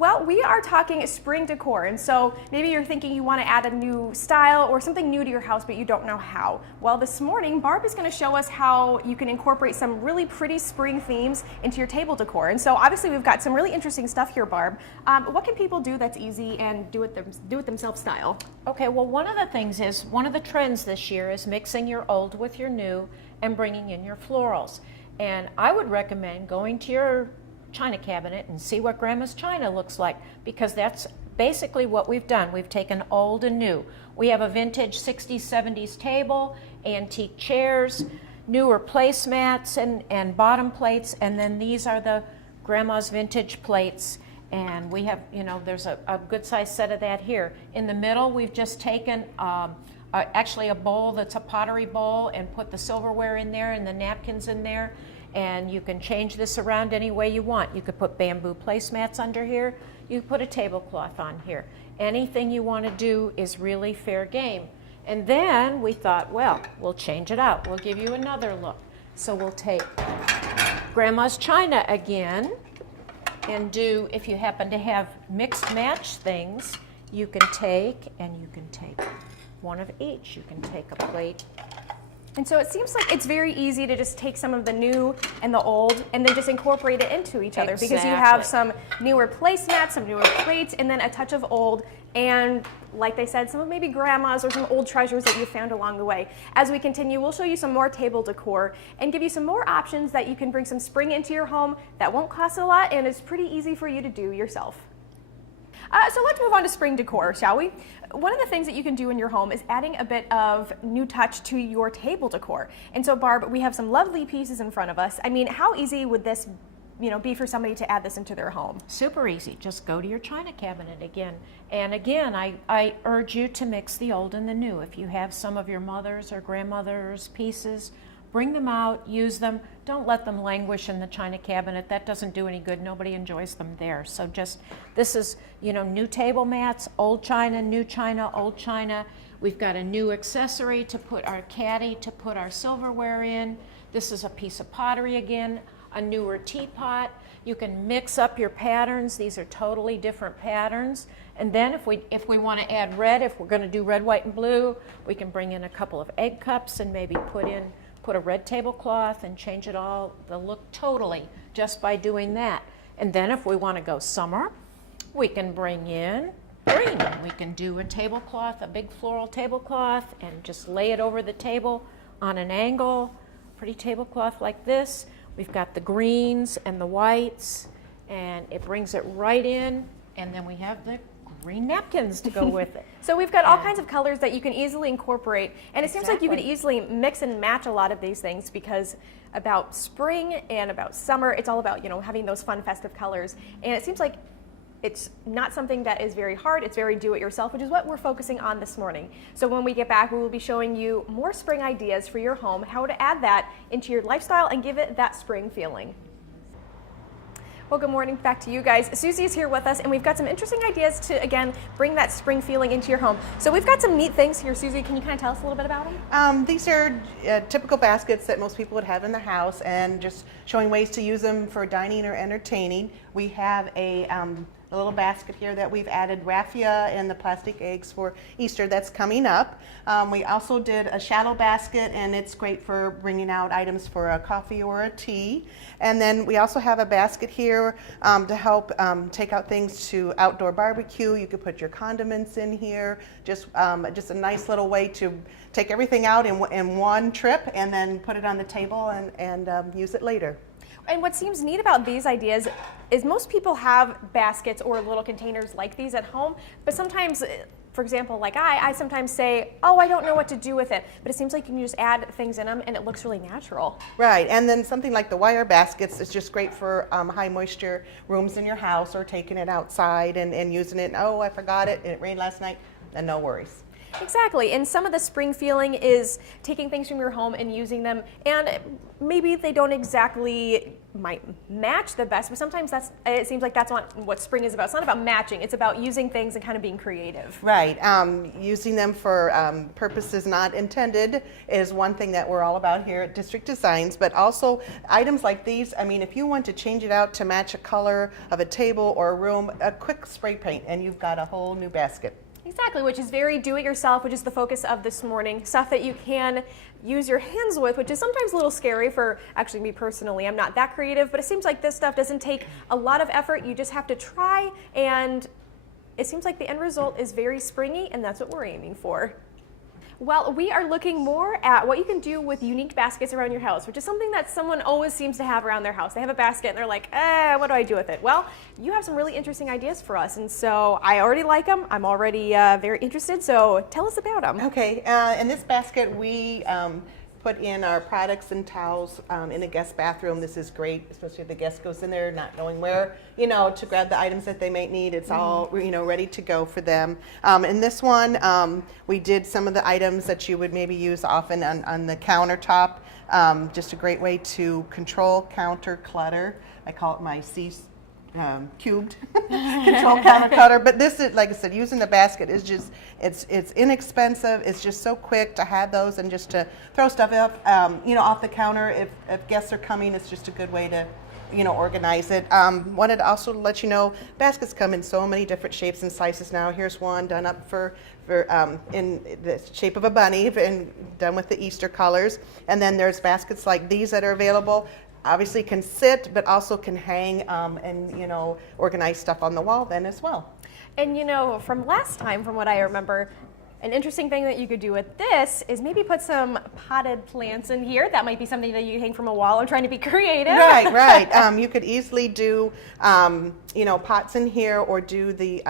Well, we are talking spring decor, and so maybe you're thinking you want to add a new style or something new to your house, but you don't know how. Well, this morning, Barb is going to show us how you can incorporate some really pretty spring themes into your table decor. And so obviously we've got some really interesting stuff here, Barb. What can people do that's easy and do it themselves style? Okay, well, one of the trends this year is mixing your old with your new and bringing in your florals. And I would recommend going to your china cabinet and see what Grandma's china looks like, because that's basically what we've done. We've taken old and new. We have a vintage 60s, 70s table, antique chairs, newer placemats and bottom plates, and then these are the Grandma's vintage plates. And we have, there's a good size set of that here. In the middle, we've just taken actually a bowl that's a pottery bowl and put the silverware in there and the napkins in there. And you can change this around any way you want. You could put bamboo placemats under here. You could put a tablecloth on here. Anything you want to do is really fair game. And then we thought, well, we'll change it out. We'll give you another look. So we'll take Grandma's china again and do, if you happen to have mixed match things, you can take one of each. You can take a plate. And so it seems like it's very easy to just take some of the new and the old and then just incorporate it into each other, because you have some newer placemats, some newer plates, and then a touch of old, and like they said, some of maybe Grandma's or some old treasures that you found along the way. As we continue, we'll show you some more table decor and give you some more options that you can bring some spring into your home that won't cost a lot and is pretty easy for you to do yourself. So let's move on to spring decor, shall we? One of the things that you can do in your home is adding a bit of new touch to your table decor. And so, Barb, we have some lovely pieces in front of us. I mean, how easy would this be for somebody to add this into their home? Super easy. Just go to your china cabinet again. And again, I urge you to mix the old and the new. If you have some of your mother's or grandmother's pieces, bring them out, use them. Don't let them languish in the china cabinet. That doesn't do any good. Nobody enjoys them there. So this is, new table mats, old china, new china, old china. We've got a new accessory to put our caddy, to put our silverware in. This is a piece of pottery again, a newer teapot. You can mix up your patterns. These are totally different patterns. And then if we want to add red, if we're going to do red, white, and blue, we can bring in a couple of egg cups and maybe put a red tablecloth and change it all, the look totally, just by doing that. And then if we want to go summer, we can bring in green. We can do a tablecloth, a big floral tablecloth, and just lay it over the table on an angle, pretty tablecloth like this. We've got the greens and the whites, and it brings it right in, and then we have the green napkins to go with it. So we've got all kinds of colors that you can easily incorporate, and it seems like you could easily mix and match a lot of these things, because about spring and about summer, it's all about having those fun festive colors, and it seems like it's not something that is very hard. It's very do-it-yourself, which is what we're focusing on this morning. So when we get back, we will be showing you more spring ideas for your home, how to add that into your lifestyle and give it that spring feeling. Well, good morning back to you guys. Susie is here with us, and we've got some interesting ideas to, again, bring that spring feeling into your home. So we've got some neat things here. Susie, can you kind of tell us a little bit about them? These are typical baskets that most people would have in their house, and just showing ways to use them for dining or entertaining. We have a little basket here that we've added raffia and the plastic eggs for Easter that's coming up. We also did a shadow basket, and it's great for bringing out items for a coffee or a tea. And then we also have a basket here to help take out things to outdoor barbecue. You could put your condiments in here. Just a nice little way to take everything out in one trip and then put it on the table and use it later. And what seems neat about these ideas is most people have baskets or little containers like these at home, but sometimes, for example, like I sometimes say, oh, I don't know what to do with it, but it seems like you can just add things in them and it looks really natural. Right, and then something like the wire baskets is just great for high moisture rooms in your house, or taking it outside and using it. Oh, I forgot it, and it rained last night, then no worries. Exactly, and some of the spring feeling is taking things from your home and using them, and maybe they don't exactly might match the best, but sometimes it seems like that's not what spring is about. It's not about matching, it's about using things and kind of being creative. Right. Using them for purposes not intended is one thing that we're all about here at District Designs, but also items like these, I mean, if you want to change it out to match a color of a table or a room, a quick spray paint and you've got a whole new basket. Exactly, which is very do-it-yourself, which is the focus of this morning. Stuff that you can use your hands with, which is sometimes a little scary for, actually me personally, I'm not that creative, but it seems like this stuff doesn't take a lot of effort. You just have to try, and it seems like the end result is very springy, and that's what we're aiming for. Well, we are looking more at what you can do with unique baskets around your house, which is something that someone always seems to have around their house. They have a basket and they're like, what do I do with it? Well, you have some really interesting ideas for us, and so I already like them. I'm already very interested, so tell us about them. Okay, in this basket we put in our products and towels in a guest bathroom. This is great, especially if the guest goes in there not knowing where, to grab the items that they might need. It's all, ready to go for them. In this one, we did some of the items that you would maybe use often on the countertop. Just a great way to control counter clutter. I call it my cubed control counter clutter. But this is, like I said, using the basket is just, it's inexpensive. It's just so quick to have those and just to throw stuff up, off the counter. If guests are coming, it's just a good way to, organize it. Wanted also to let you know, baskets come in so many different shapes and sizes now. Here's one done up for in the shape of a bunny and done with the Easter colors. And then there's baskets like these that are available. Obviously can sit, but also can hang and organize stuff on the wall then as well. And from last time, from what I remember, an interesting thing that you could do with this is maybe put some potted plants in here. That might be something that you hang from a wall. I'm trying to be creative. Right. You could easily do, pots in here, or do the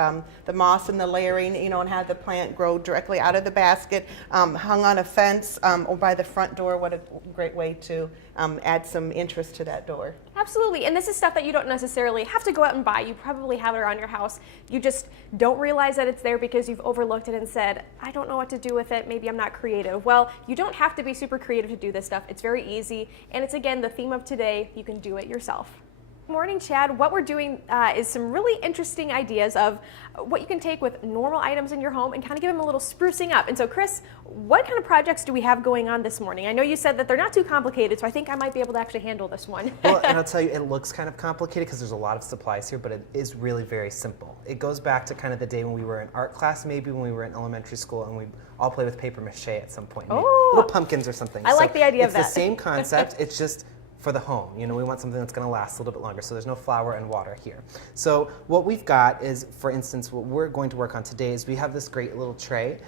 moss and the layering, and have the plant grow directly out of the basket, hung on a fence or by the front door. What a great way to add some interest to that door. Absolutely, and this is stuff that you don't necessarily have to go out and buy. You probably have it around your house. You just don't realize that it's there because you've overlooked it and said, I don't know what to do with it, maybe I'm not creative. Well, you don't have to be super creative to do this stuff. It's very easy, and it's, again, the theme of today. You can do it yourself. Morning, Chad. What we're doing is some really interesting ideas of what you can take with normal items in your home and kind of give them a little sprucing up. And so, Chris, what kind of projects do we have going on this morning? I know you said that they're not too complicated, so I think I might be able to actually handle this one. Well, and I'll tell you, it looks kind of complicated because there's a lot of supplies here, but it is really very simple. It goes back to kind of the day when we were in art class, maybe when we were in elementary school, and we all play with paper mache at some point. Oh, little pumpkins or something. I like the idea of that. It's the same concept. It's just for the home. We want something that's going to last a little bit longer, so there's no flour and water here. So what we've got is, for instance, what we're going to work on today is we have this great little tray,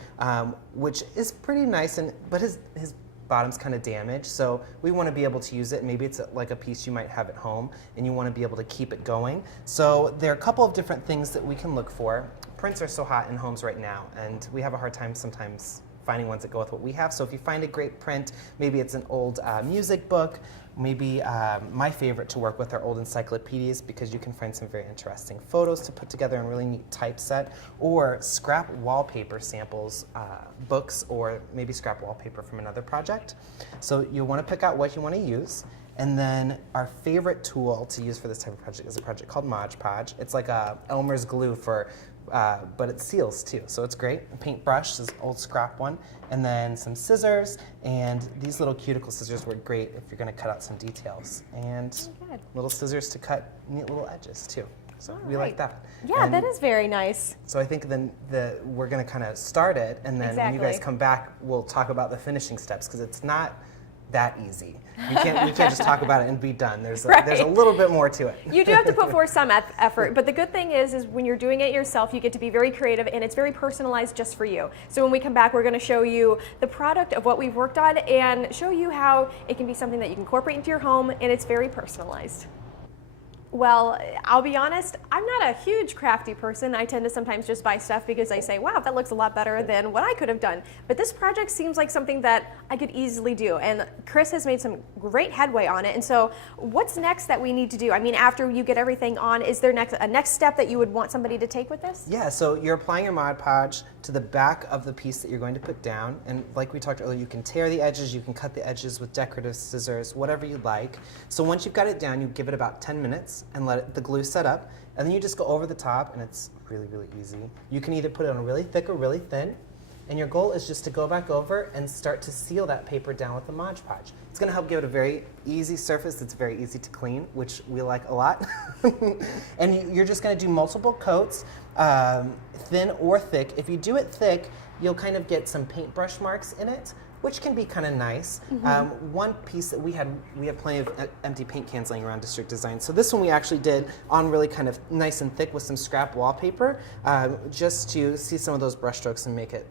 which is pretty nice, but his bottom's kind of damaged, so we want to be able to use it. Maybe it's like a piece you might have at home, and you want to be able to keep it going. So there are a couple of different things that we can look for. Prints are so hot in homes right now, and we have a hard time sometimes finding ones that go with what we have. So if you find a great print, maybe it's an old music book, maybe my favorite to work with are old encyclopedias, because you can find some very interesting photos to put together in a really neat typeset, or scrap wallpaper samples, books, or maybe scrap wallpaper from another project. So you'll want to pick out what you want to use. And then our favorite tool to use for this type of project is a project called Mod Podge. It's like a Elmer's glue but it seals too, so it's great. A paintbrush is an old scrap one, and then some scissors, and these little cuticle scissors work great if you're going to cut out some details, and little scissors to cut neat little edges too. So we like that. Yeah, and that is very nice. So I think then we're going to kind of start it, and then when you guys come back, we'll talk about the finishing steps, because it's not that easy. We can't just talk about it and be done. There's a little bit more to it. You do have to put forth some effort, but the good thing is when you're doing it yourself, you get to be very creative, and it's very personalized just for you. So when we come back, we're going to show you the product of what we've worked on and show you how it can be something that you can incorporate into your home, and it's very personalized. Well, I'll be honest, I'm not a huge crafty person. I tend to sometimes just buy stuff because I say, wow, that looks a lot better than what I could have done. But this project seems like something that I could easily do. And Chris has made some great headway on it. And so what's next that we need to do? I mean, after you get everything on, is there a next step that you would want somebody to take with this? Yeah, so you're applying your Mod Podge to the back of the piece that you're going to put down. And like we talked earlier, you can tear the edges, you can cut the edges with decorative scissors, whatever you like. So once you've got it down, you give it about 10 minutes and let the glue set up. And then you just go over the top, and it's really, really easy. You can either put it on really thick or really thin. And your goal is just to go back over and start to seal that paper down with the Mod Podge. It's going to help give it a very easy surface. It's very easy to clean, which we like a lot. And you're just going to do multiple coats, thin or thick. If you do it thick, you'll kind of get some paintbrush marks in it, which can be kind of nice. One piece that we had plenty of empty paint cans laying around District Design. So this one we actually did on really kind of nice and thick with some scrap wallpaper, just to see some of those brush strokes and make it,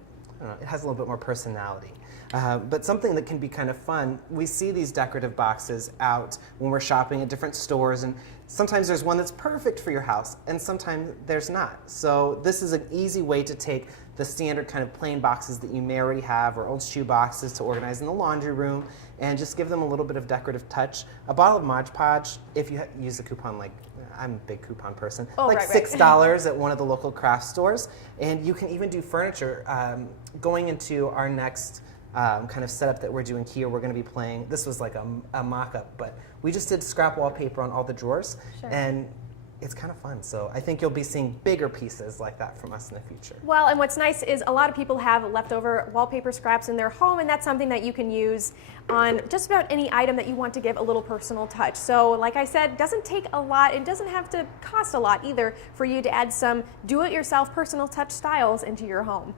it has a little bit more personality. But something that can be kind of fun, we see these decorative boxes out when we're shopping at different stores, and sometimes there's one that's perfect for your house, and sometimes there's not. So this is an easy way to take the standard kind of plain boxes that you may already have, or old shoe boxes to organize in the laundry room, and just give them a little bit of decorative touch. A bottle of Mod Podge, if you use a coupon, like I'm a big coupon person, like $6 at one of the local craft stores, and you can even do furniture. Going into our next kind of setup that we're doing here, we're going to be playing, this was like a mock-up, but we just did scrap wallpaper on all the drawers, and it's kind of fun. So I think you'll be seeing bigger pieces like that from us in the future. Well, and what's nice is a lot of people have leftover wallpaper scraps in their home, and that's something that you can use on just about any item that you want to give a little personal touch. So like I said, it doesn't take a lot, it doesn't have to cost a lot either for you to add some do-it-yourself personal touch styles into your home.